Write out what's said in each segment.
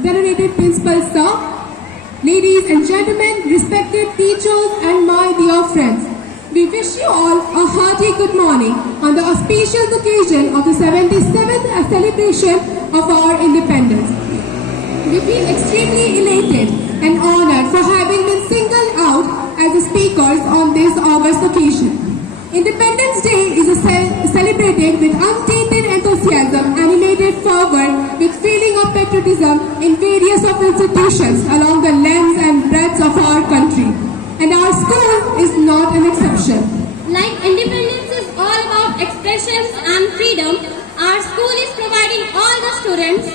venerated Principal Sir, ladies and gentlemen, respected teachers and my dear friends. We wish you all a hearty good morning on the auspicious occasion of the 77th celebration of our independence. We feel extremely elated and honored for having been singled out as the speakers on this august occasion. Independence Day is celebrated with untainted enthusiasm, animated fervor, with feeling of patriotism in various of institutions along the length and breadth of our country. And our school is not an exception. Like independence is all about expressions and freedom, our school is providing all the students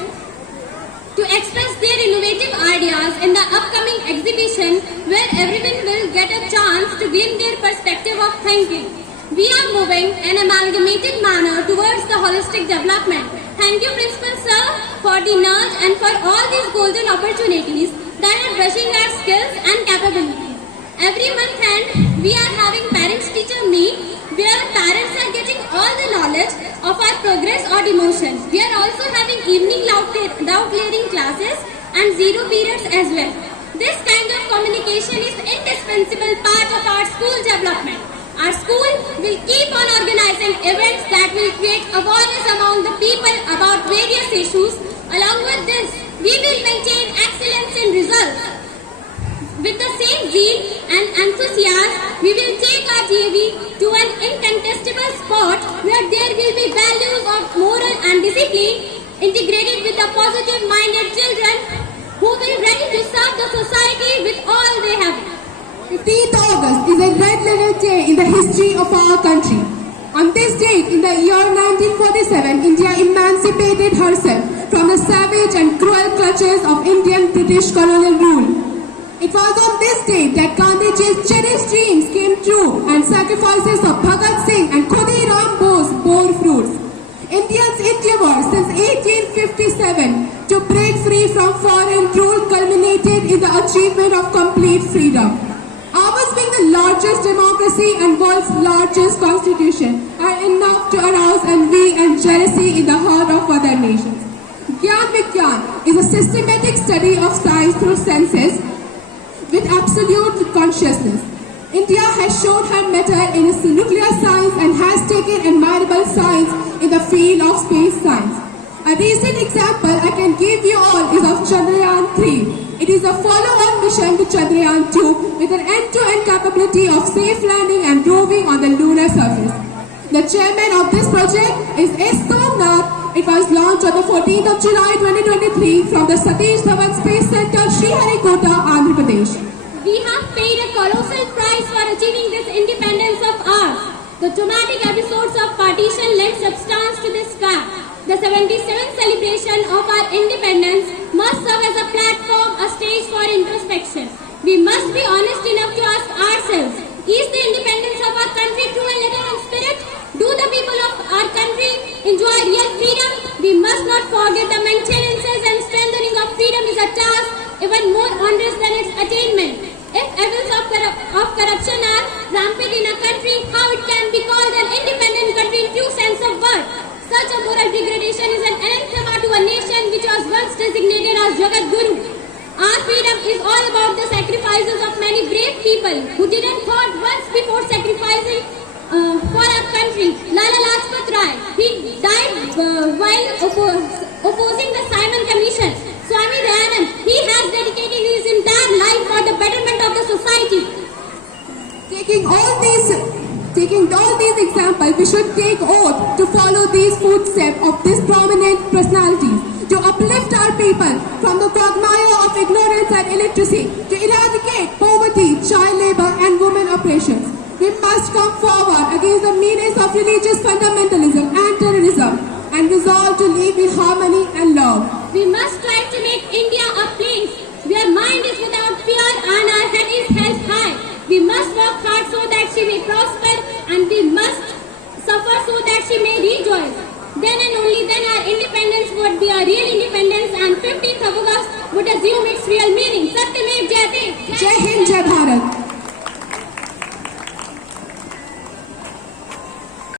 to express their innovative ideas in the upcoming exhibition, where everyone will get a chance to glimpse their perspective of thinking. We are moving in an amalgamated manner towards the holistic development. Thank you, Principal Sir, for the nudge and for all these golden opportunities that are brushing our skills and capabilities. Every month end, we are having parents-teacher meet, where parents are getting all the knowledge of our progress or demotion. We are also having evening doubt clearing classes and zero periods as well. This kind of communication is indispensable part of our school development. Our school will keep on organizing events that will create awareness among the people about various issues. Along with this, we will maintain excellence in results. With the same zeal and enthusiasm, we will take our DAV to an incontestable spot where there will be values of moral and discipline integrated with the positive-minded children who will ready to serve the society with all they have. 15th August is a red-letter day in the history of our country. On this date, in the year 1947, India emancipated herself from the savage and cruel clutches of Indian British colonial rule. It was on this date that Gandhiji's cherished dreams came true and sacrifices of Bhagat Singh and Khudiram Bose bore fruits. Indians' endeavor since 1857 to break free from foreign rule culminated in the achievement of complete freedom. Ours being the largest democracy and world's largest constitution are enough to arouse envy and jealousy in the heart of other nations. Gyan Vigyan is a systematic study of science through senses with absolute consciousness. India has shown her mettle in its nuclear science and has taken admirable science in the field of space science. A recent example I can give you all is of Chandrayaan 3. It is a follow-on mission to Chandrayaan 2 with an end-to-end capability of safe landing and roving on the lunar surface. The chairman of this project is S. Somnath. It was launched on the 14th of July 2023 from the Satish Dhawan Space Center, Sriharikota, Andhra Pradesh. We have paid a colossal price for achieving this independence of ours. The traumatic episodes of partition lent substance to this fact. The 77th celebration of our independence must serve as a platform, a stage for introspection. We must be honest enough to ask ourselves, is the independence of our country true in letter and spirit? Do the people of our country enjoy real freedom? We must not forget the maintenances and strengthening of freedom is a task even more onerous than its attainment. If evils of corruption are rampant in a country, how it can be called an independent country in true sense of word? Such a moral degradation is an anathema to a nation which was once designated as Jagat Guru. Our freedom is all about the sacrifices of many brave people who didn't thought once before sacrificing for our country. Lala Lajpat Rai, he died while opposing the Simon Commission. Swami Dayanand, he has dedicated his entire life for the betterment of the society. Taking all these examples, we should take oath to follow these footsteps of these prominent personalities, to uplift our people from the quagmire of ignorance and illiteracy, to eradicate poverty, child labor and women oppressions. We must come forward against the menace of religious fundamentalism and terrorism and resolve to live in harmony and love. We must strive to make India a place where mind is without fear and our head is held high. We must work hard so that she may prosper, and we must suffer so that she may rejoice. Then and only then our independence would be a real independence, and 15th of August would assume its real meaning. Satyamev Jayate. Jai Hind, Jai Bharat.